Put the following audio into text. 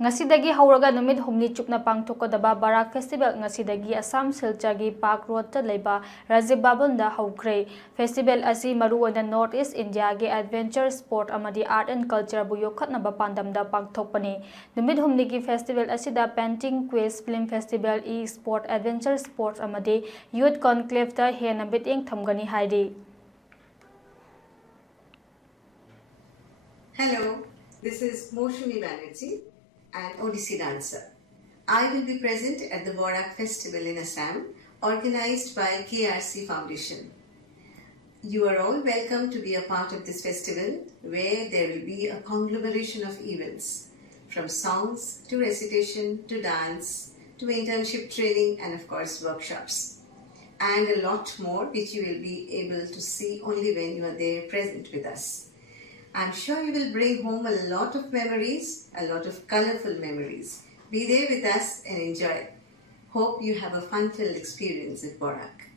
ngasidagi houkhre numit humni chukna pangthokkadaba Barak Festival ngasidagi Assam Silchar gi Park Road ta leiba Rajib Babonda houkhre Festival asi maruona North East India gi adventure sport amadi art and culture bu yokhatnaba pandamda pangthokpani numit humni gi festival asida painting quiz film festival e-sport adventure sports amadi youth conclave ta hena biting thamgani haidi. Hello, this is Moshumi Banerjee, an Odissi dancer. I will be present at the Barak Festival in Assam, organized by KRC Foundation. You are all welcome to be a part of this festival, where there will be a conglomeration of events, from songs to recitation to dance to internship training and of course workshops, and a lot more which you will be able to see only when you are there present with us. I'm sure you will bring home a lot of memories, a lot of colorful memories. Be there with us and enjoy. Hope you have a fun-filled experience at Barak.